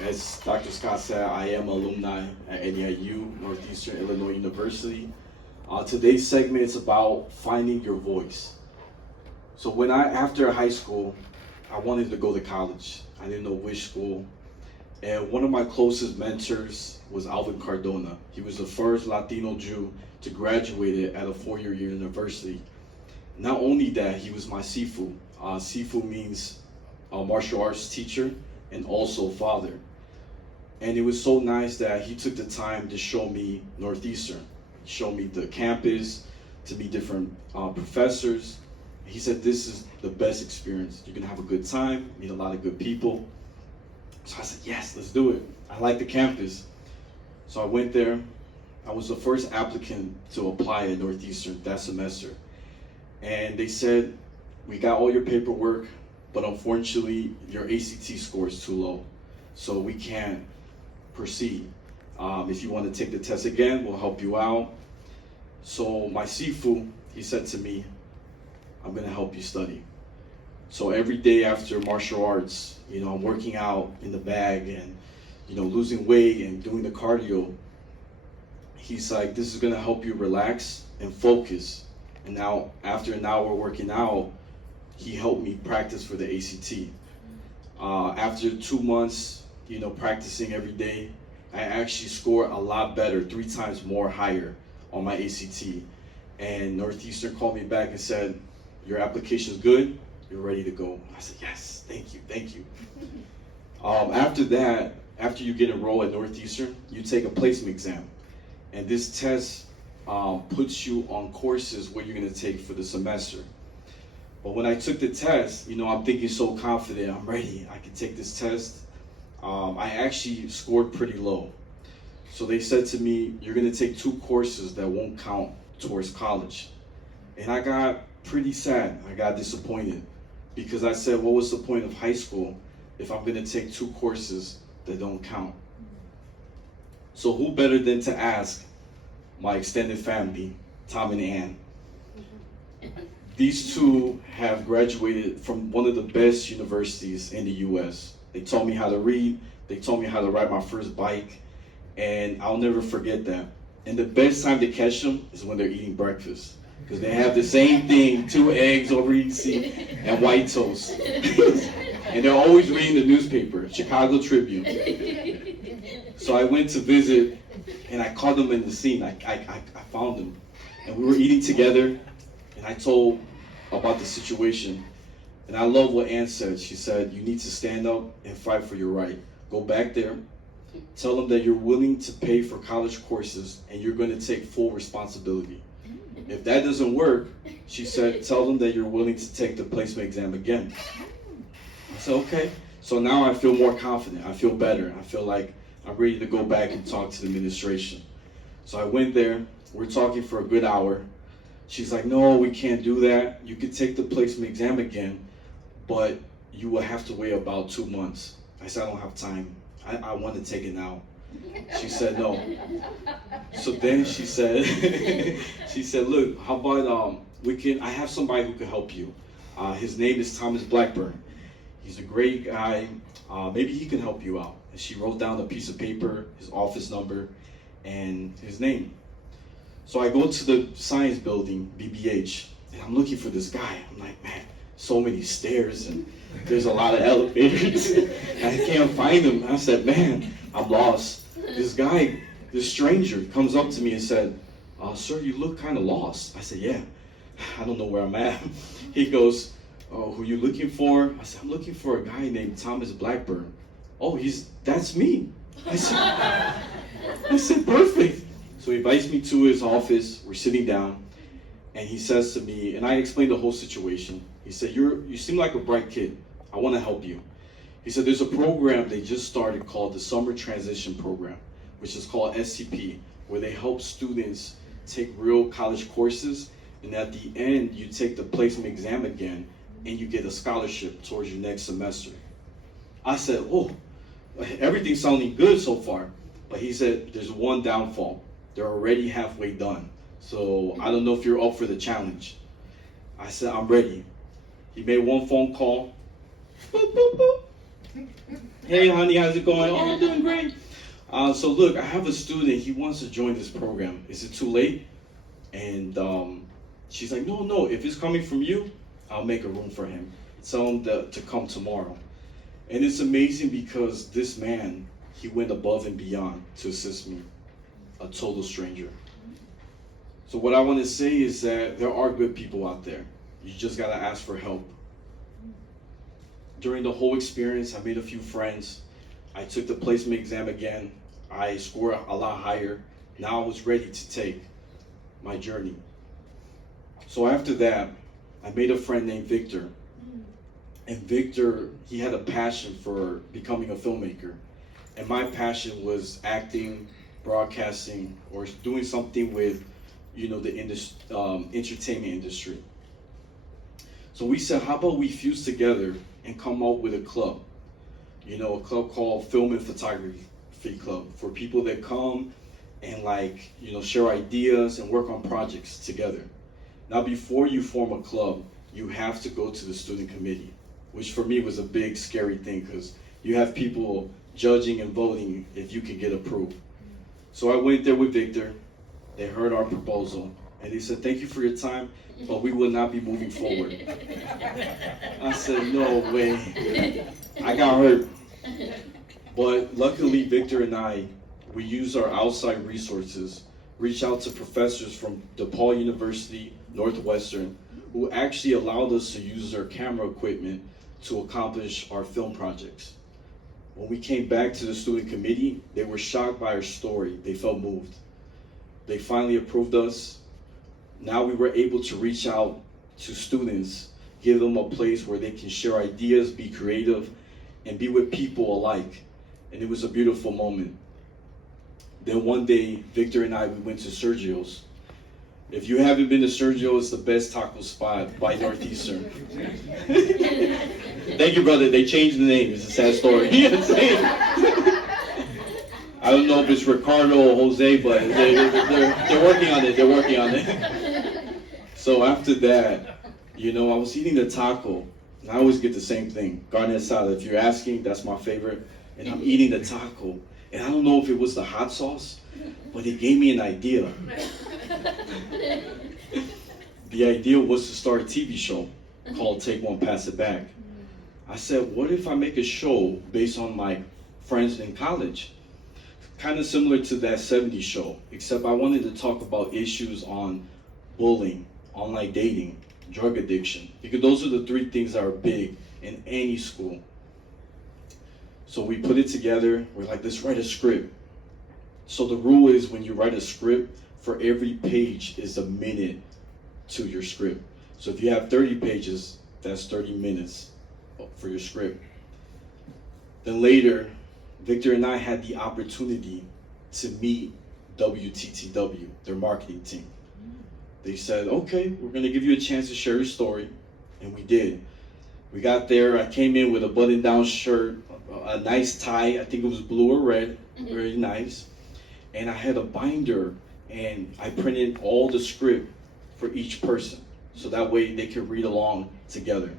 As Dr. Scott said, I am alumni at NEIU, Northeastern Illinois University. Today's segment is about finding your voice. So after high school, I wanted to go to college. I didn't know which school. And one of my closest mentors was Alvin Cardona. He was the first Latino Jew to graduate at a four-year university. Not only that, he was my Sifu. Sifu means martial arts teacher and also father. And it was so nice that he took the time to show me Northeastern, show me the campus, to meet different professors. He said, this is the best experience. You're gonna have a good time, meet a lot of good people. So I said, yes, let's do it. I like the campus. So I went there. I was the first applicant to apply at Northeastern that semester. And they said, we got all your paperwork, but unfortunately, your ACT score is too low. So we can't proceed. If you want to take the test again, we'll help you out. So my Sifu, he said to me, I'm gonna help you study. So every day after martial arts, I'm working out in the bag and, losing weight and doing the cardio. He's like, this is gonna help you relax and focus. And now after an hour working out, he helped me practice for the ACT. After 2 months, practicing every day, I actually scored a lot better, 3 times more higher on my ACT. And Northeastern called me back and said, your application's good, you're ready to go. I said, yes, thank you. After that, after you get enrolled at Northeastern, you take a placement exam. And this test puts you on courses what you're gonna take for the semester. But when I took the test, I'm thinking so confident, I'm ready, I can take this test. I actually scored pretty low. So they said to me, you're gonna take 2 courses that won't count towards college. And I got pretty sad, I got disappointed. Because I said, what was the point of high school if I'm gonna take 2 courses that don't count? So who better than to ask my extended family, Tom and Ann. These two have graduated from one of the best universities in the US. They taught me how to read, they taught me how to ride my first bike, and I'll never forget that. And the best time to catch them is when they're eating breakfast. Because they have the same thing, 2 eggs over easy and white toast. And they're always reading the newspaper, Chicago Tribune. So I went to visit and I caught them in the scene. I found them. And we were eating together and I told about the situation. And I love what Ann said. She said, you need to stand up and fight for your right. Go back there, tell them that you're willing to pay for college courses and you're going to take full responsibility. If that doesn't work, she said, tell them that you're willing to take the placement exam again. I said, okay. So now I feel more confident. I feel better. I feel like I'm ready to go back and talk to the administration. So I went there. We're talking for a good hour. She's like, no, we can't do that. You could take the placement exam again, but you will have to wait about 2 months. I said, I don't have time. I want to take it now. She said, no. So then she said, look, how about I have somebody who can help you. His name is Thomas Blackburn. He's a great guy. Maybe he can help you out. And she wrote down a piece of paper, his office number, and his name. So I go to the science building, BBH, and I'm looking for this guy. I'm like, man, so many stairs and there's a lot of elevators. I can't find him. I said, man, I'm lost. This guy, this stranger comes up to me and said, sir, you look kind of lost. I said, yeah, I don't know where I'm at. He goes, oh, who are you looking for? I said, I'm looking for a guy named Thomas Blackburn. Oh, that's me. I said, perfect. So he invites me to his office. We're sitting down, and he says to me, and I explained the whole situation. He said, you seem like a bright kid. I want to help you. He said, there's a program they just started called the Summer Transition Program, which is called SCP, where they help students take real college courses, and at the end, you take the placement exam again, and you get a scholarship towards your next semester. I said, oh, everything's sounding good so far. But he said, there's one downfall. They're already halfway done. So I don't know if you're up for the challenge. I said, I'm ready. He made one phone call. Boop, boop, boop. Hey, honey, how's it going? Oh, I'm doing great. So look, I have a student. He wants to join this program. Is it too late? And she's like, no, no. If it's coming from you, I'll make a room for him. Tell him to come tomorrow. And it's amazing because this man, he went above and beyond to assist me, a total stranger. So what I want to say is that there are good people out there. You just got to ask for help. During the whole experience, I made a few friends. I took the placement exam again. I scored a lot higher. Now I was ready to take my journey. So after that, I made a friend named Victor. And Victor, he had a passion for becoming a filmmaker. And my passion was acting, broadcasting, or doing something with, the entertainment industry. So we said, how about we fuse together and come up with a club? A club called Film and Photography Club, for people that come and share ideas and work on projects together. Now, before you form a club, you have to go to the student committee, which for me was a big scary thing because you have people judging and voting if you can get approved. So I went there with Victor. They heard our proposal and they said, thank you for your time, but we will not be moving forward. I said, no way. I got hurt. But luckily, Victor and I, we used our outside resources, reached out to professors from DePaul University, Northwestern, who actually allowed us to use their camera equipment to accomplish our film projects. When we came back to the student committee, they were shocked by our story. They felt moved. They finally approved us. Now we were able to reach out to students, give them a place where they can share ideas, be creative, and be with people alike. And it was a beautiful moment. Then one day, Victor and I, we went to Sergio's. If you haven't been to Sergio, it's the best taco spot by Northeastern. Thank you, brother. They changed the name. It's a sad story. I don't know if it's Ricardo or Jose, but they're working on it. They're working on it. So after that, I was eating the taco, and I always get the same thing. Garnet salad. If you're asking, that's my favorite. And I'm eating the taco, and I don't know if it was the hot sauce, but it gave me an idea. The idea was to start a TV show called Take One, Pass It Back. I said, what if I make a show based on my friends in college? Kind of similar to that 70s show, except I wanted to talk about issues on bullying, online dating, drug addiction, because those are the three things that are big in any school. So we put it together. We're like, let's write a script. So the rule is when you write a script, for every page is a minute to your script. So if you have 30 pages, that's 30 minutes for your script. Then later, Victor and I had the opportunity to meet WTTW, their marketing team. They said, okay, we're going to give you a chance to share your story. And we did. We got there. I came in with a button-down shirt, a nice tie. I think it was blue or red. Very nice. And I had a binder, and I printed all the script for each person. So that way they could read along together.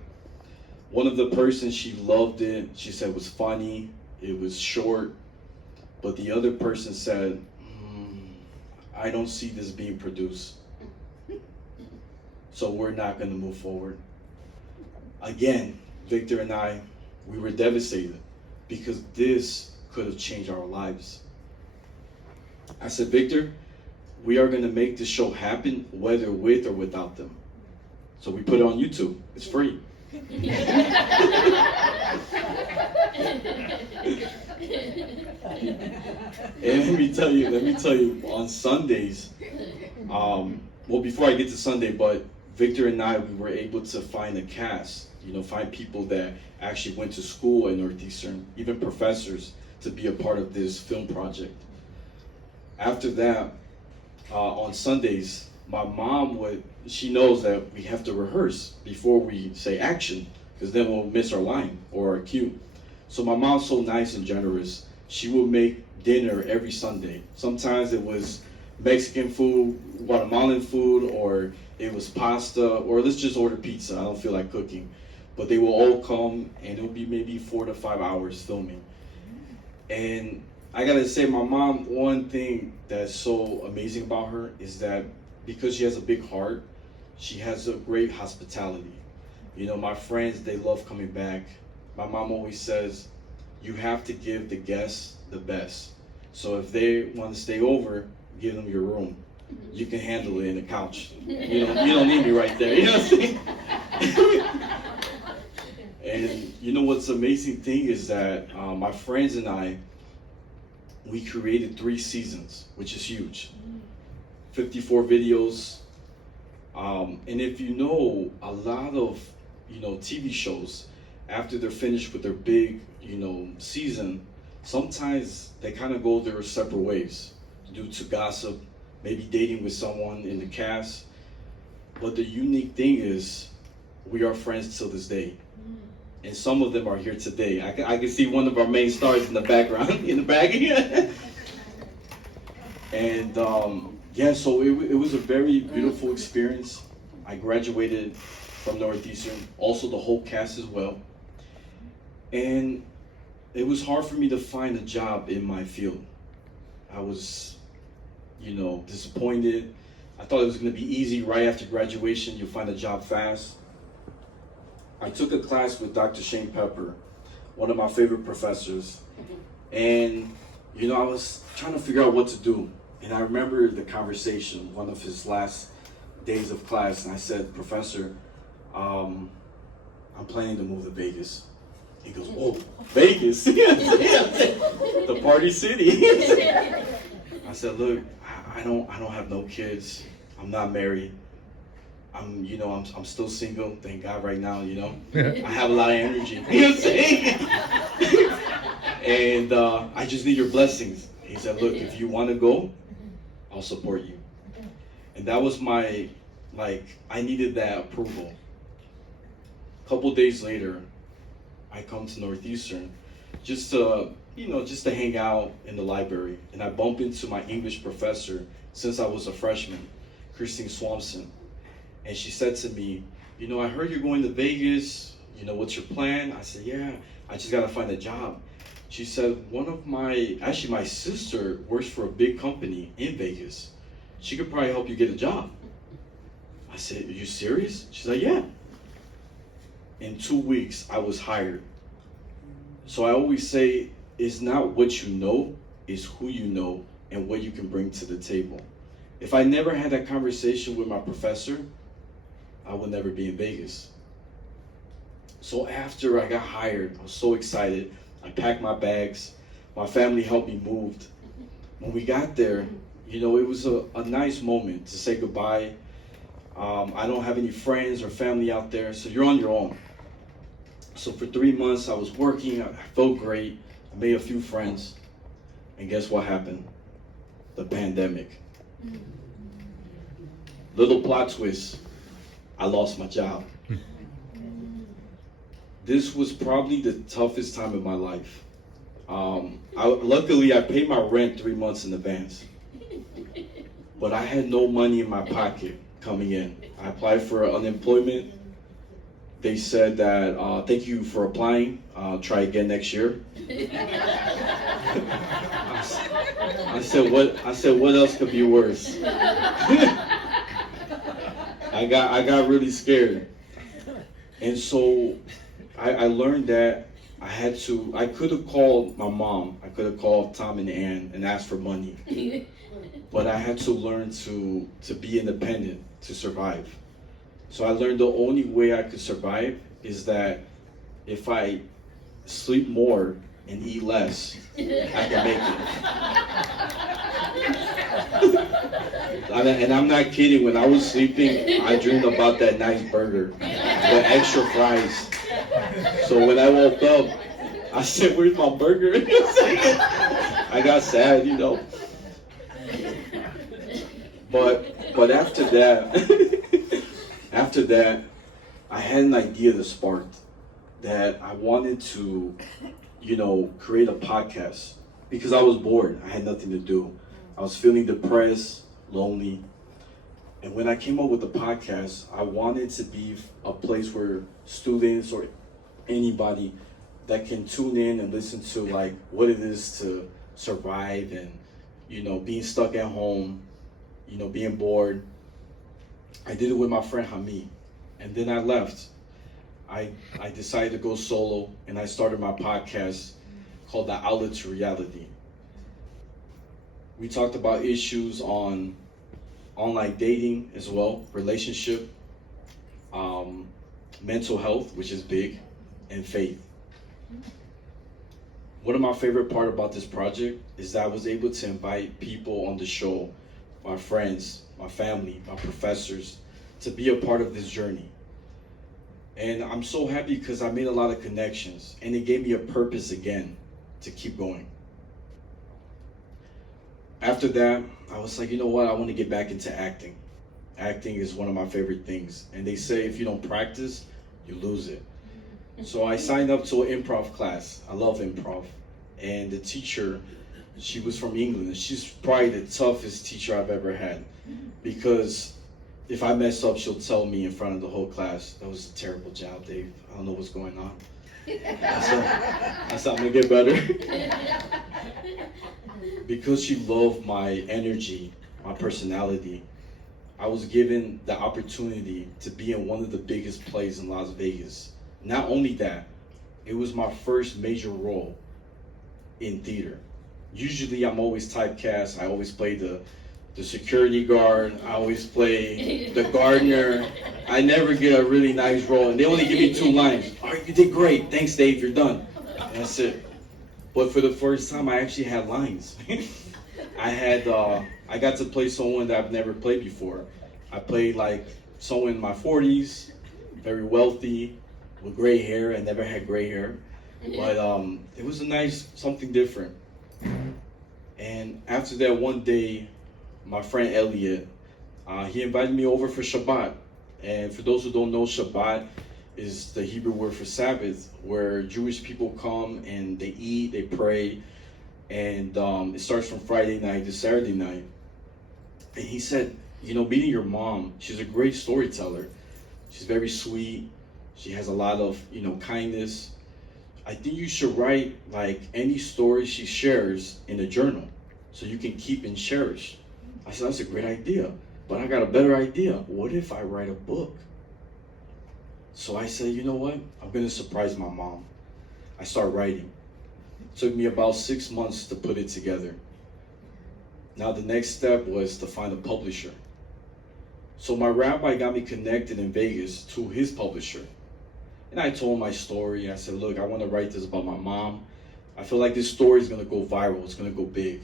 One of the persons, she loved it. She said it was funny. It was short. But the other person said, I don't see this being produced. So we're not going to move forward. Again, Victor and I, we were devastated because this could have changed our lives. I said, Victor, we are going to make this show happen whether with or without them. So we put it on YouTube. It's free. And let me tell you, on Sundays, before I get to Sunday, but Victor and I, we were able to find a cast, find people that actually went to school at Northeastern, even professors, to be a part of this film project. After that, on Sundays, my mom she knows that we have to rehearse before we say action, because then we'll miss our line or our cue. So my mom's so nice and generous. She would make dinner every Sunday. Sometimes it was Mexican food, Guatemalan food, or it was pasta, or let's just order pizza. I don't feel like cooking. But they will all come, and it'll be maybe 4 to 5 hours filming. And I gotta say, my mom, one thing that's so amazing about her is that because she has a big heart, she has a great hospitality. You know, my friends, they love coming back. My mom always says, you have to give the guests the best. So if they want to stay over, give them your room. You can handle it in the couch. You don't need me right there. You know what I'm saying? And you know what's the amazing thing is that my friends and I, we created 3 seasons, which is huge. 54 videos. And if you know, a lot of, TV shows, after they're finished with their big, season, sometimes they kind of go their separate ways due to gossip, maybe dating with someone in the cast. But the unique thing is, we are friends till this day. And some of them are here today. I can see one of our main stars in the background, in the back. And so it was a very beautiful experience. I graduated from Northeastern, also the whole cast as well. And it was hard for me to find a job in my field. I was, disappointed. I thought it was gonna be easy right after graduation, you'll find a job fast. I took a class with Dr. Shane Pepper, one of my favorite professors. And, I was trying to figure out what to do. And I remember the conversation, one of his last days of class, and I said, Professor, I'm planning to move to Vegas. He goes, whoa, Vegas? The party city. I said, look, I don't have no kids. I'm not married. I'm still single, thank God right now, I have a lot of energy. You know what I'm saying? And I just need your blessings. He said, look, if you want to go, I'll support you. And that was I needed that approval. A couple days later, I come to Northeastern just to hang out in the library. And I bump into my English professor since I was a freshman, Christine Swampson. And she said to me, I heard you're going to Vegas. What's your plan? I said, yeah, I just got to find a job. She said, my sister works for a big company in Vegas. She could probably help you get a job. I said, are you serious? She's like, yeah. In 2 weeks, I was hired. So I always say, it's not what you know, it's who you know and what you can bring to the table. If I never had that conversation with my professor, I would never be in Vegas. So after I got hired, I was so excited. I packed my bags. My family helped me move. When we got there, it was a nice moment to say goodbye. I don't have any friends or family out there, so you're on your own. So for 3 months, I was working. I felt great. I made a few friends. And guess what happened? The pandemic. Little plot twist. I lost my job. This was probably the toughest time of my life. Luckily, I paid my rent 3 months in advance. But I had no money in my pocket coming in. I applied for unemployment. They said that, thank you for applying. Try again next year. I said, what else could be worse? I got really scared. And so I learned that I could have called my mom. I could have called Tom and Ann and asked for money. But I had to learn to be independent, to survive. So I learned the only way I could survive is that if I sleep more and eat less, I can make it. And I'm not kidding, when I was sleeping, I dreamed about that nice burger with extra fries. So when I woke up, I said, where's my burger? I got sad, But after that, I had an idea that sparked that I wanted to, create a podcast because I was bored. I had nothing to do. I was feeling depressed, lonely. And when I came up with the podcast, I wanted to be a place where students or anybody that can tune in and listen to like what it is to survive and, being stuck at home, being bored. I did it with my friend Hamid, and then I left. I decided to go solo, and I started my podcast called The Outlet to Reality. We talked about issues on online dating as well, relationship, mental health, which is big, and faith. One of my favorite part about this project is that I was able to invite people on the show, my friends, my family, my professors, to be a part of this journey. And I'm so happy because I made a lot of connections, and it gave me a purpose again to keep going. After that, I was like, you know what, I want to get back into acting. Acting is one of my favorite things. And they say if you don't practice, you lose it. So I signed up to an improv class. I love improv. And the teacher, she was from England, and she's probably the toughest teacher I've ever had. Because if I mess up, she'll tell me in front of the whole class, that was a terrible job, Dave. I don't know what's going on. I said, I'm gonna get better. Because she loved my energy, my personality, I was given the opportunity to be in one of the biggest plays in Las Vegas. Not only that, it was my first major role in theater. Usually I'm always typecast. I always play the security guard. I always play the gardener. I never get a really nice role, and they only give me 2 lines. All right, you did great. Thanks, Dave. You're done. And that's it. But for the first time, I actually had lines. I got to play someone that I've never played before. I played like someone in my 40s, very wealthy, with gray hair. I never had gray hair, but it was a nice, something different. And after that, one day, my friend Elliot, he invited me over for Shabbat. And for those who don't know, Shabbat is the Hebrew word for Sabbath, where Jewish people come and they eat, they pray, and it starts from Friday night to Saturday night. And he said, meeting your mom, she's a great storyteller. She's very sweet. She has a lot of, kindness. I think you should write like any story she shares in a journal so you can keep and cherish. I said, that's a great idea, but I got a better idea. What if I write a book? So I said, you know what? I'm going to surprise my mom. I started writing. It took me about 6 months to put it together. Now the next step was to find a publisher. So my rabbi got me connected in Vegas to his publisher. And I told him my story. I said, look, I want to write this about my mom. I feel like this story is going to go viral. It's going to go big.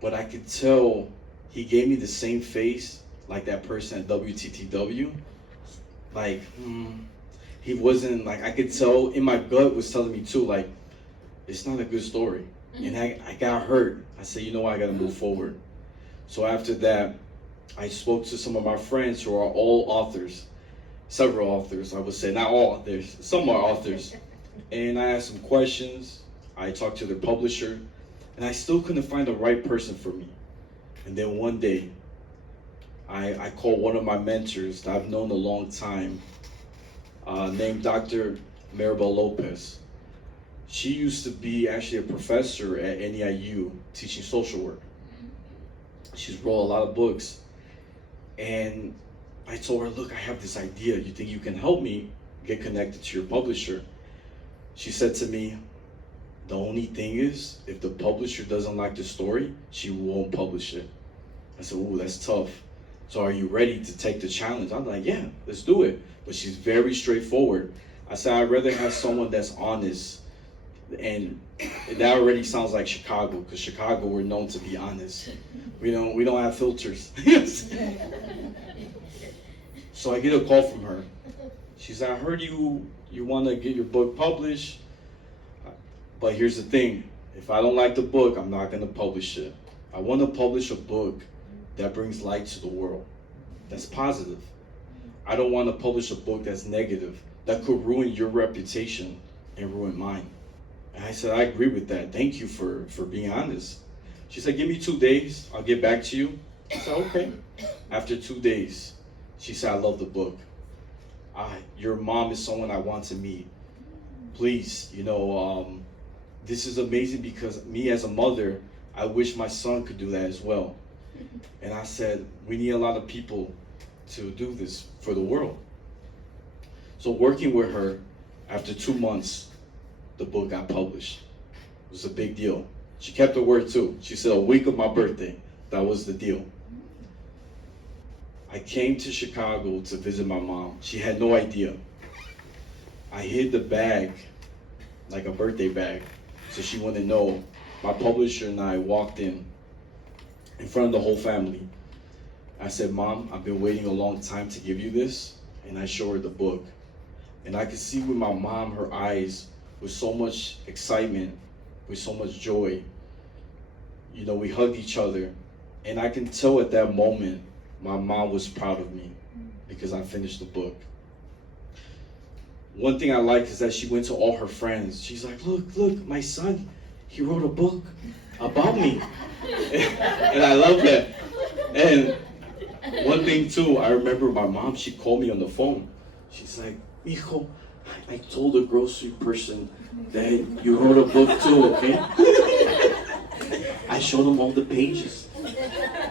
But I could tell he gave me the same face like that person at WTTW. Like, he wasn't, like, I could tell in my gut was telling me too, like, it's not a good story. And I got hurt. I said, you know what, I got to move forward. So after that, I spoke to some of my friends who are all authors, several authors, I would say, not all authors, some are authors. And I asked some questions. I talked to the publisher, and I still couldn't find the right person for me. And then one day, I called one of my mentors that I've known a long time, named Dr. Maribel Lopez. She used to be actually a professor at NEIU teaching social work. She's wrote a lot of books. And I told her, look, I have this idea. You think you can help me get connected to your publisher? She said to me, the only thing is, if the publisher doesn't like the story, she won't publish it. I said, ooh, that's tough. So are you ready to take the challenge? I'm like, yeah, let's do it. But she's very straightforward. I said, I'd rather have someone that's honest. And that already sounds like Chicago, because Chicago, we're known to be honest. We don't have filters. So I get a call from her. She said, I heard you want to get your book published, but here's the thing. If I don't like the book, I'm not going to publish it. I want to publish a book that brings light to the world, that's positive. I don't want to publish a book that's negative, that could ruin your reputation and ruin mine. And I said, I agree with that. Thank you for being honest. She said, give me 2 days. I'll get back to you. I said, okay. After 2 days, she said, I love the book. Your mom is someone I want to meet. please, this is amazing because me as a mother, I wish my son could do that as well. And I said, we need a lot of people to do this for the world. So working with her, after 2 months, the book got published. It was a big deal. She kept her word too. She said a week of my birthday, that was the deal. I came to Chicago to visit my mom. She had no idea. I hid the bag, like a birthday bag, so she wouldn't know. My publisher and I walked in front of the whole family. I said, Mom, I've been waiting a long time to give you this, and I showed her the book. And I could see with my mom, her eyes, with so much excitement, with so much joy. We hugged each other, and I can tell at that moment, my mom was proud of me because I finished the book. One thing I like is that she went to all her friends. She's like, look, my son, he wrote a book about me. And I love that. And one thing too, I remember my mom, she called me on the phone. She's like, Hijo, I told the grocery person that you wrote a book too, okay? I showed them all the pages.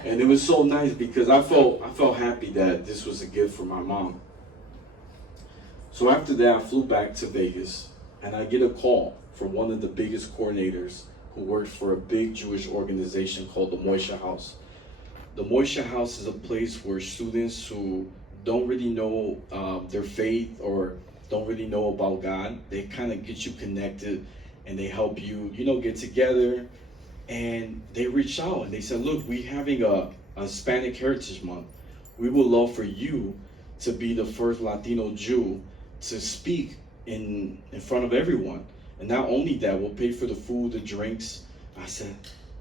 And it was so nice because I felt happy that this was a gift for my mom. So after that, I flew back to Vegas, and I get a call from one of the biggest coordinators who worked for a big Jewish organization called the Moishe House. The Moishe House is a place where students who don't really know their faith or don't really know about God, they kind of get you connected and they help you, get together. And they reached out and they said, look, we're having a Hispanic Heritage Month. We would love for you to be the first Latino Jew to speak in front of everyone. And not only that, we'll pay for the food, the drinks. I said,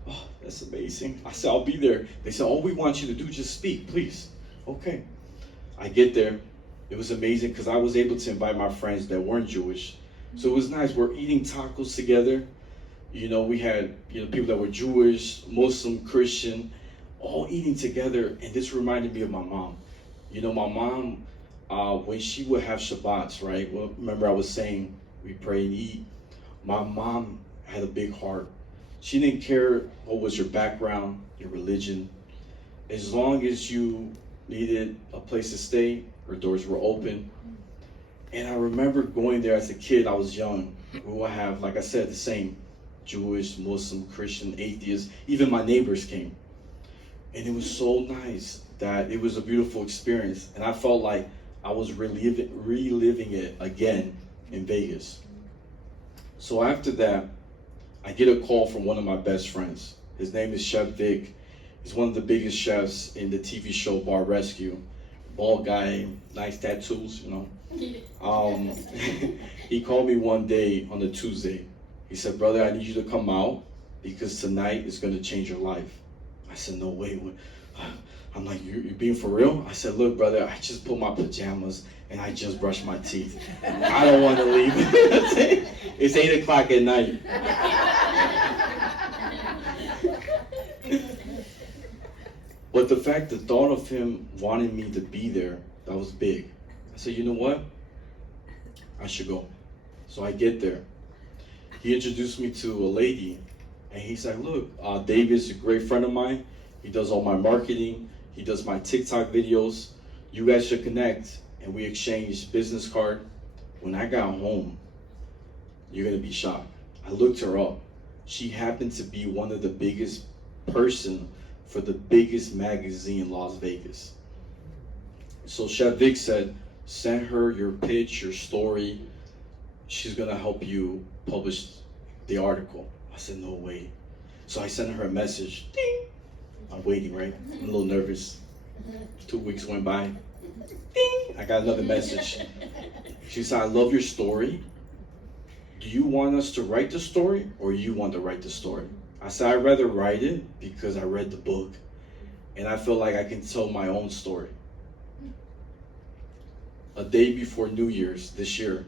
oh, that's amazing. I said, I'll be there. They said, all we want you to do is just speak, please. Okay. I get there. It was amazing because I was able to invite my friends that weren't Jewish. So it was nice. We're eating tacos together. We had people that were Jewish, Muslim, Christian, all eating together. And this reminded me of my mom. My mom, when she would have Shabbats, right? Well, remember I was saying we pray and eat. My mom had a big heart. She didn't care what was your background, your religion. As long as you needed a place to stay, her doors were open. And I remember going there as a kid. I was young. We would have, like I said, the same Jewish, Muslim, Christian, atheist. Even my neighbors came. And it was so nice that it was a beautiful experience. And I felt like I was reliving it again in Vegas. So after that, I get a call from one of my best friends. His name is Chef Vic. He's one of the biggest chefs in the TV show Bar Rescue. Bald guy, nice tattoos, He called me one day on a Tuesday. He said, brother, I need you to come out because tonight is going to change your life. I said, no way. I'm like, you're being for real? I said, look, brother, I just put my pajamas and I just brushed my teeth. I don't want to leave. It's 8 o'clock at night. But the thought of him wanting me to be there, that was big. I said, you know what? I should go. So I get there. He introduced me to a lady, and he's like, look, David's a great friend of mine. He does all my marketing. He does my TikTok videos. You guys should connect. And we exchanged business card. When I got home, you're going to be shocked. I looked her up. She happened to be one of the biggest person for the biggest magazine in Las Vegas. So Chef Vic said, send her your pitch, your story. She's going to help you publish the article. I said, no way. So I sent her a message. Ding. I'm waiting, right? I'm a little nervous. 2 weeks went by. Ding. I got another message. She said, I love your story. Do you want us to write the story or you want to write the story? I said, I'd rather write it because I read the book and I feel like I can tell my own story. A day before New Year's this year,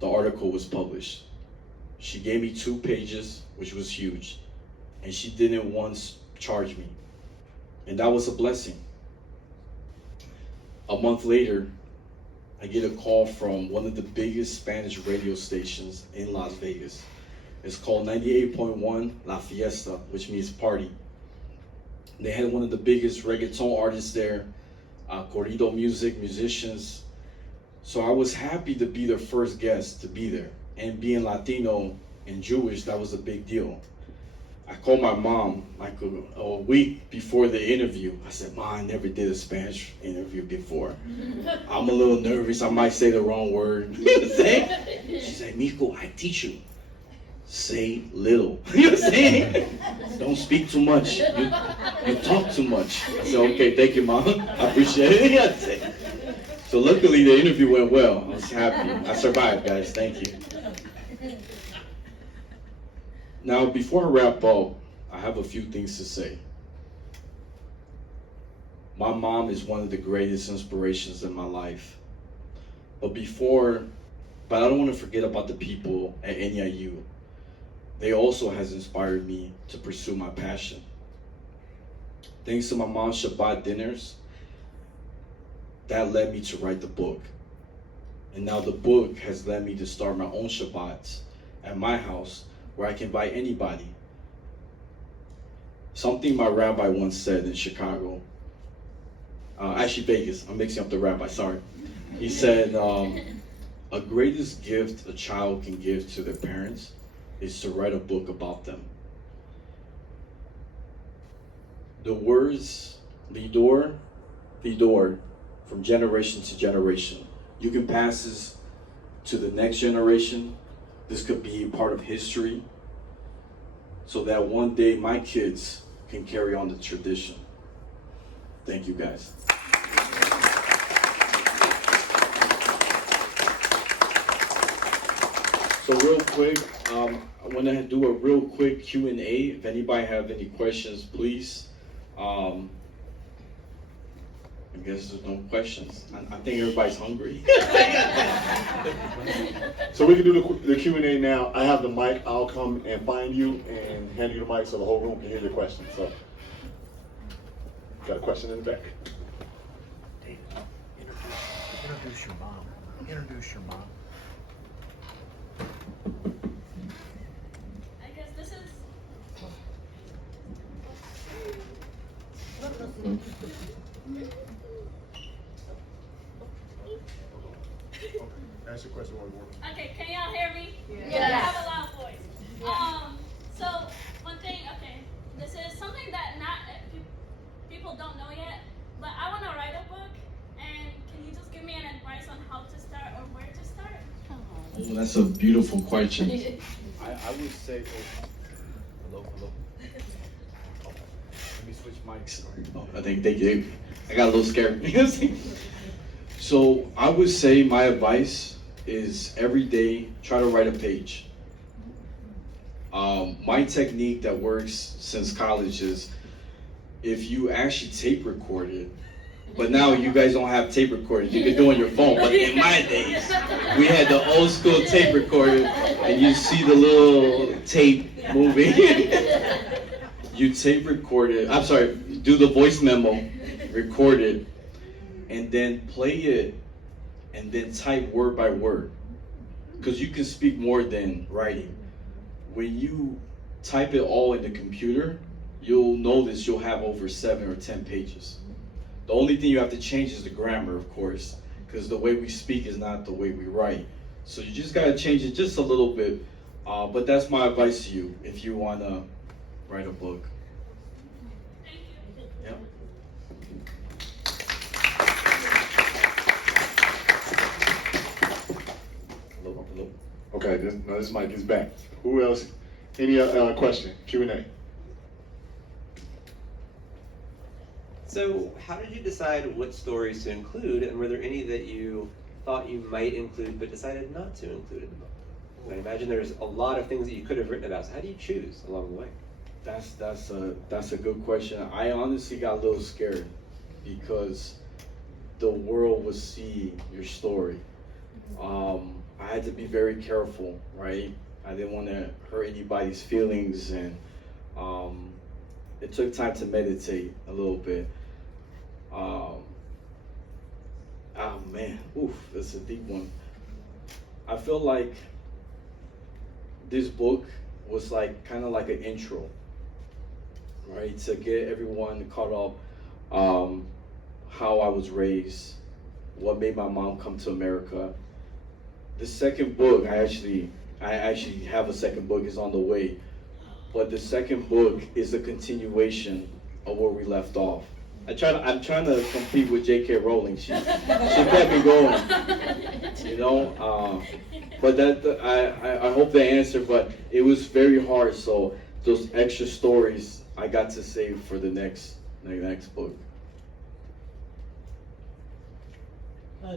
the article was published. She gave me 2 pages, which was huge, and she didn't once charge me. And that was a blessing. A month later, I get a call from one of the biggest Spanish radio stations in Las Vegas. It's called 98.1 La Fiesta, which means party. They had one of the biggest reggaeton artists there, corrido music, musicians. So I was happy to be their first guest to be there. And being Latino and Jewish, that was a big deal. I called my mom like a week before the interview. I said, Mom, I never did a Spanish interview before. I'm a little nervous. I might say the wrong word. You know what I'm saying? She said, Miko, I teach you. Say little. You know what I'm saying? Don't speak too much. You talk too much. I said, okay, thank you, Mom. I appreciate it. So luckily the interview went well. I was happy. I survived, guys. Thank you. Now, before I wrap up, I have a few things to say. My mom is one of the greatest inspirations in my life. But I don't want to forget about the people at NEIU. They also has inspired me to pursue my passion. Thanks to my mom's Shabbat dinners, that led me to write the book. And now the book has led me to start my own Shabbats at my house, where I can invite anybody. Something my rabbi once said in Chicago, actually Vegas, I'm mixing up the rabbi, sorry. He said, a greatest gift a child can give to their parents is to write a book about them. The words, lidor, from generation to generation. You can pass this to the next generation. This could be part of history, so that one day my kids can carry on the tradition. Thank you, guys. So real quick, I want to do a real quick Q&A. If anybody have any questions, please. I guess there's no questions. I think everybody's hungry. So we can do the Q&A now. I have the mic. I'll come and find you and hand you the mic so the whole room can hear your question. So, got a question in the back. David, introduce your mom. Introduce your mom. I guess this is. Ask your question one more. Okay, can y'all hear me? Yes. I have a loud voice. So one thing, okay, this is something that not people don't know yet, but I want to write a book, and can you just give me an advice on how to start or where to start? Oh, that's a beautiful question. I would say, hello. Let me switch mics. Oh, I think I got a little scared. So I would say my advice is every day try to write a page. My technique that works since college is if you actually tape record it, but now you guys don't have tape recorders, you can do it on your phone. But in my days, we had the old school tape recorder, and you see the little tape moving. You tape record it, do the voice memo, record it, and then play it, and then type word by word. Because you can speak more than writing. When you type it all in the computer, you'll notice you'll have over 7 or 10 pages. The only thing you have to change is the grammar, of course, because the way we speak is not the way we write. So you just gotta change it just a little bit. But that's my advice to you if you wanna write a book. Thank you. Yep. Hello. Okay, this mic is back. Who else? Any question? Q&A. So, how did you decide what stories to include, and were there any that you thought you might include but decided not to include in the book? I imagine there's a lot of things that you could have written about. So, how do you choose along the way? That's a good question. I honestly got a little scared because the world would see your story. I had to be very careful, right? I didn't want to hurt anybody's feelings, and it took time to meditate a little bit. Oh man, oof, that's a deep one. I feel like this book was like kind of like an intro, right? To get everyone caught up, how I was raised, what made my mom come to America. The second book, I actually have a second book, is on the way. But the second book is a continuation of where we left off. I'm trying to compete with J.K. Rowling. She kept me going, you know. But I hope the answer. But it was very hard. So those extra stories I got to save for the next book.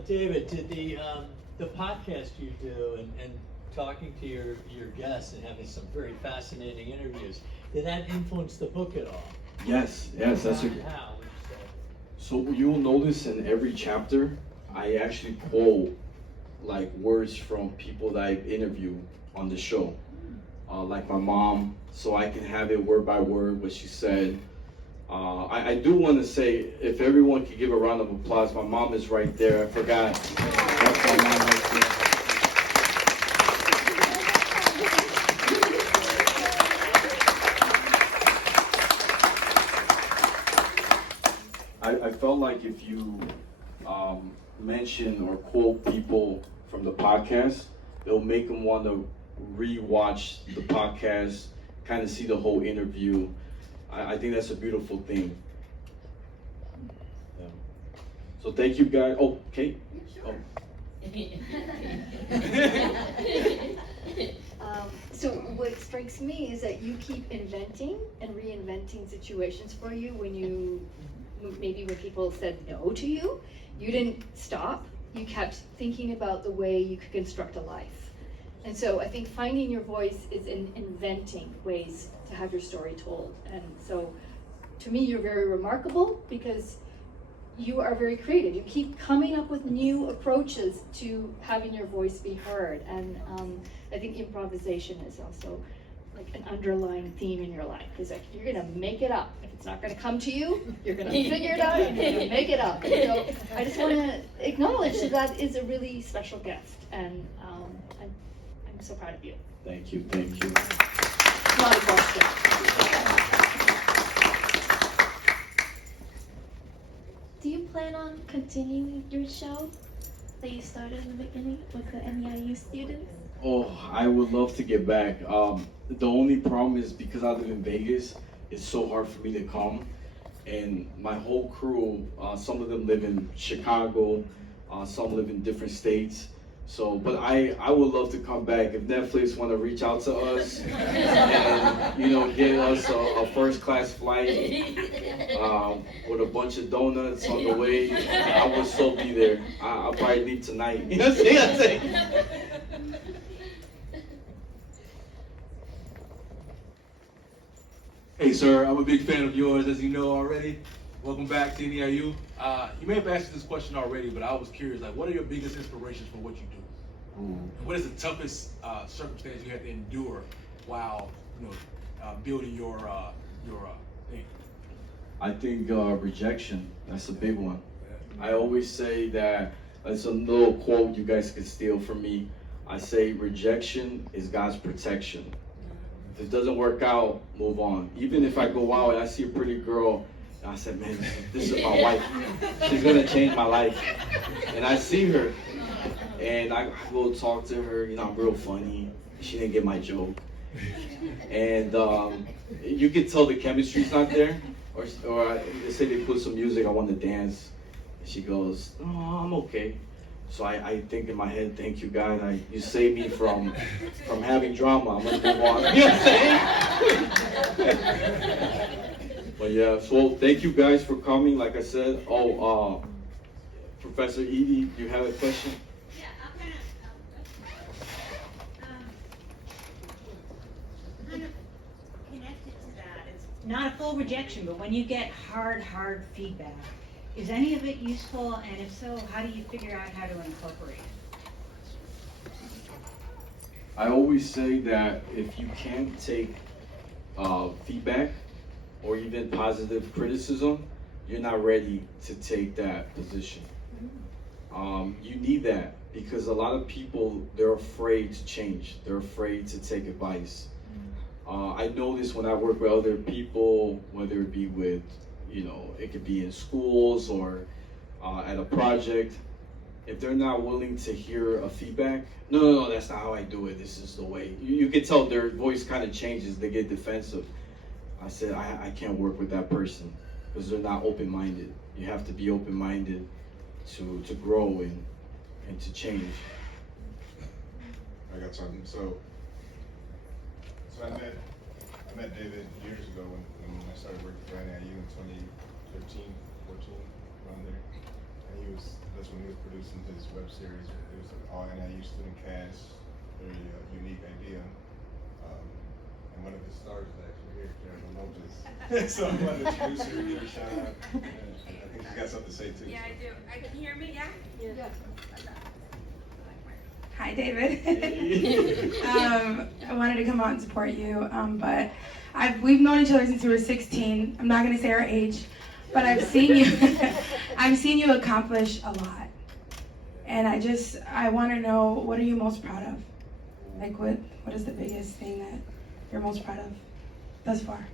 David, did the podcast you do and talking to your guests and having some very fascinating interviews, did that influence the book at all? Yes, that's a. How? Would you say? So you'll notice in every chapter, I actually quote like words from people that I've interviewed on the show, like my mom, so I can have it word by word what she said. I do want to say, if everyone could give a round of applause, my mom is right there. I forgot. That's my mom right there. I felt like if you mention or quote people from the podcast, it'll make them want to re-watch the podcast, kind of see the whole interview. I think that's a beautiful thing. Yeah. So thank you guys. Oh, Kate? Oh. So what strikes me is that you keep inventing and reinventing situations for you maybe when people said no to you, you didn't stop. You kept thinking about the way you could construct a life. And so I think finding your voice is in inventing ways to have your story told. And so to me, you're very remarkable because you are very creative. You keep coming up with new approaches to having your voice be heard. And I think improvisation is also like an underlying theme in your life. It's like, you're gonna make it up. If it's not gonna come to you, you're gonna figure it out and you're gonna make it up. So I just wanna acknowledge that is a really special gift. And I'm so proud of you. Thank you. It's not a question. Do you plan on continuing your show that you started in the beginning with the NEIU students? Oh, I would love to get back. The only problem is because I live in Vegas, it's so hard for me to come. And my whole crew, some of them live in Chicago, some live in different states. So, but I would love to come back if Netflix want to reach out to us and, get us a first class flight with a bunch of donuts on the way. I would so be there. I'll probably leave tonight. You know what I'm saying? Hey, sir, I'm a big fan of yours, as you know already. Welcome back to NEIU. You may have answered this question already, but I was curious, like, what are your biggest inspirations for what you do? And what is the toughest circumstance you had to endure while, building your thing? I think rejection, that's a big one. I always say that, it's a little quote you guys can steal from me. I say rejection is God's protection. If it doesn't work out, move on. Even if I go out and I see a pretty girl, and I said, man, this is my wife. She's gonna change my life. And I see her, and I go talk to her, I'm real funny. She didn't get my joke. And you can tell the chemistry's not there. Or they say they put some music, I want to dance. And she goes, oh, I'm okay. So I think in my head, thank you, God. You saved me from having drama. I'm gonna move on. You know what I'm saying? But yeah, so thank you guys for coming. Like I said, Professor Edie, do you have a question? Yeah, I'm kind of connected to that. It's not a full rejection, but when you get hard feedback, is any of it useful? And if so, how do you figure out how to incorporate it? I always say that if you can't take feedback or even positive criticism, you're not ready to take that position. You need that because a lot of people, they're afraid to change. They're afraid to take advice. I notice when I work with other people, whether it be with, it could be in schools or at a project, if they're not willing to hear a feedback, no, that's not how I do it. This is the way. You can tell their voice kind of changes. They get defensive. I said, I can't work with that person because they're not open-minded. You have to be open-minded to grow and to change. I got something. So I met David years ago when I started working for NEIU in 2013, 14, around there. And that's when he was producing his web series. It was an all NEIU student cast, very unique idea. And one of his stars is actually here, Jennifer Lopez. So I wanted to introduce her, give her a shout out. I think she's got something to say too. Yeah, I do. Can you hear me? Yeah? Yeah. Hi, David. I wanted to come out and support you, but we've known each other since we were 16. I'm not going to say our age, but I've seen you. I've seen you accomplish a lot, and I want to know, what are you most proud of? Like, what is the biggest thing that you're most proud of thus far?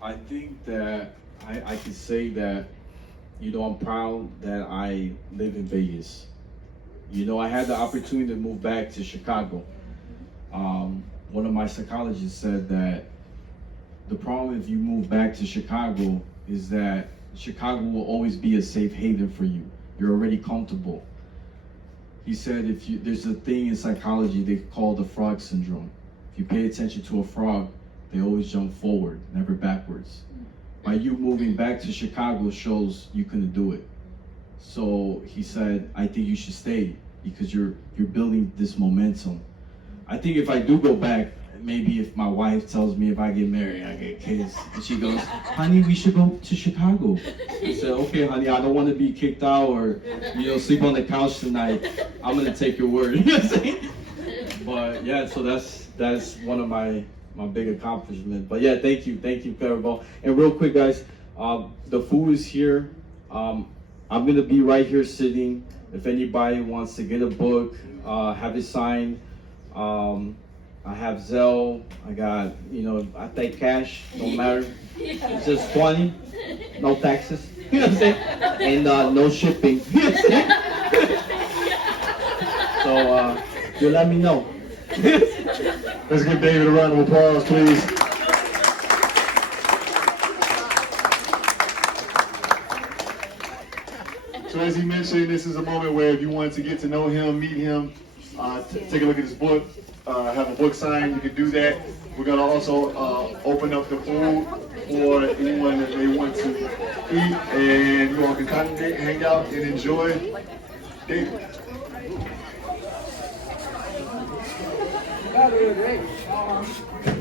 I think that I can say that, I'm proud that I live in Vegas. I had the opportunity to move back to Chicago. One of my psychologists said that the problem if you move back to Chicago is that Chicago will always be a safe haven for you. You're already comfortable. He said there's a thing in psychology they call the frog syndrome. If you pay attention to a frog, they always jump forward, never backwards. By you moving back to Chicago shows you couldn't do it. So he said, I think you should stay because you're building this momentum. I think if I do go back, maybe if my wife tells me if I get married, I get kids, and she goes, honey, we should go to Chicago. I said, okay, honey, I don't want to be kicked out or, sleep on the couch tonight. I'm going to take your word. You know what I'm saying? But yeah, so that's one of my big accomplishments. But yeah, thank you, Pedroso. And real quick, guys, the food is here. I'm gonna be right here sitting. If anybody wants to get a book, have it signed. I have Zelle. I got, I take cash. Don't matter. It's just 20. No taxes. You know what I'm saying? And no shipping. You know what I'm saying? So you let me know. Let's give David a round of applause, please. So as he mentioned, this is a moment where if you want to get to know him, meet him, take a look at his book, have a book signed, you can do that. We're going to also open up the food for anyone that may want to eat, and you all can congregate, hang out, and enjoy. David. That was great.